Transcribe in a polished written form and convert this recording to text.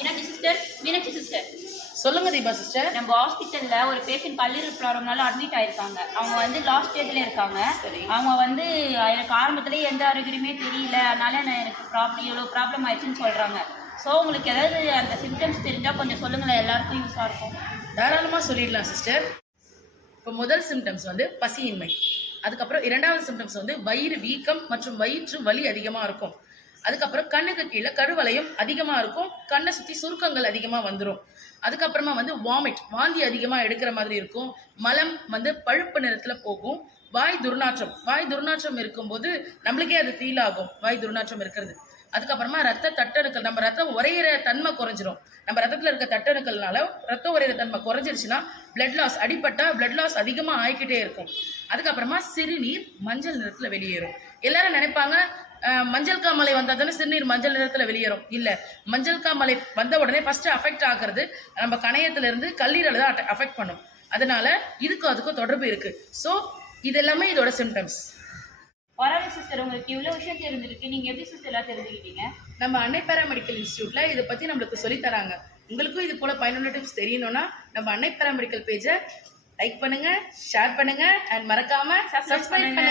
Meenakshi sister சொல்லுங்க Deepa sister. நம்ம ஹாஸ்பிட்டல்ல ஒரு பேஷண்ட் கல்லீரல் ப்ராப்ளம்னால அட்மிட் ஆயிருக்காங்க. அவங்க வந்து லாஸ்ட் ஸ்டேஜ்ல இருக்காங்க. அவங்க வந்து எனக்கு ஆரம்பத்திலேயே எந்த அறிகுறியுமே தெரியல, அதனால எனக்கு இவ்வளோ ப்ராப்ளம் ஆயிடுச்சுன்னு சொல்றாங்க. ஸோ உங்களுக்கு ஏதாவது அந்த சிம்டம்ஸ் தெரிஞ்சால் கொஞ்சம் சொல்லுங்களேன், எல்லாருக்கும் யூஸாக இருக்கும். தாராளமாக சொல்லிடலாம் சிஸ்டர். இப்போ முதல் சிம்டம்ஸ் வந்து பசியின்மை. அதுக்கப்புறம் இரண்டாவது சிம்டம்ஸ் வந்து வயிறு வீக்கம் மற்றும் வயிற்று வலி அதிகமாக இருக்கும். அதுக்கப்புறம் கண்ணுக்கு கீழே கருவளையம் அதிகமாக இருக்கும், கண்ணை சுற்றி சுருக்கங்கள் அதிகமாக வந்துடும். அதுக்கப்புறமா வந்து வாந்தி அதிகமாக எடுக்கிற மாதிரி இருக்கும். மலம் வந்து பழுப்பு நிறத்தில் போகும். வாய் துர்நாற்றம் இருக்கும்போது நம்மளுக்கே அது ஃபீல் ஆகும், வாய் துர்நாற்றம் இருக்கிறது. அதுக்கப்புறமா ரத்த தட்டணுக்கள், நம்ம ரத்தம் உரையிற தன்மை குறைஞ்சிரும். நம்ம ரத்தத்தில் இருக்க தட்டணுக்கள்னால ரத்தம் உரையிற தன்மை குறைஞ்சிருச்சுன்னா பிளட் லாஸ், அடிப்பட்டா பிளட் லாஸ் அதிகமாக ஆகிக்கிட்டே இருக்கும். அதுக்கப்புறமா சிறுநீர் மஞ்சள் நிறத்தில் வெளியேறும். எல்லாரும் நினைப்பாங்க மஞ்சள் காமலை வந்தால் தானே சிறுநீர் மஞ்சள் நிறத்தில் வெளியேறும். இல்லை, மஞ்சள் காமலை வந்த உடனே ஃபர்ஸ்ட் அஃபெக்ட் ஆகிறது நம்ம கணையத்திலிருந்து கல்லீரலை தான் அஃபெக்ட் பண்ணும். அதனால இதுக்கும் அதுக்கும் தொடர்பு இருக்கு. ஸோ இது எல்லாமே இதோட சிம்டம்ஸ். பரவாயில்ல சிஸ்டர், உங்களுக்கு இவ்வளோ விஷயம் தெரிஞ்சிருக்கு. நீங்கள் எப்படி சிஸ்டர் எல்லாம் தெரிஞ்சுக்கிட்டீங்க? நம்ம அன்னை பாராமெடிக்கல் இன்ஸ்டியூட்ல இதை பற்றி நம்மளுக்கு சொல்லித்தராங்க. உங்களுக்கும் இது போல பயனுள்ள டிப்ஸ் தெரியணும்னா நம்ம அன்னை பாராமெடிக்கல் பேஜை லைக் பண்ணுங்க, ஷேர் பண்ணுங்க அண்ட் மறக்காம சப்ஸ்கிரைப் பண்ணுங்க.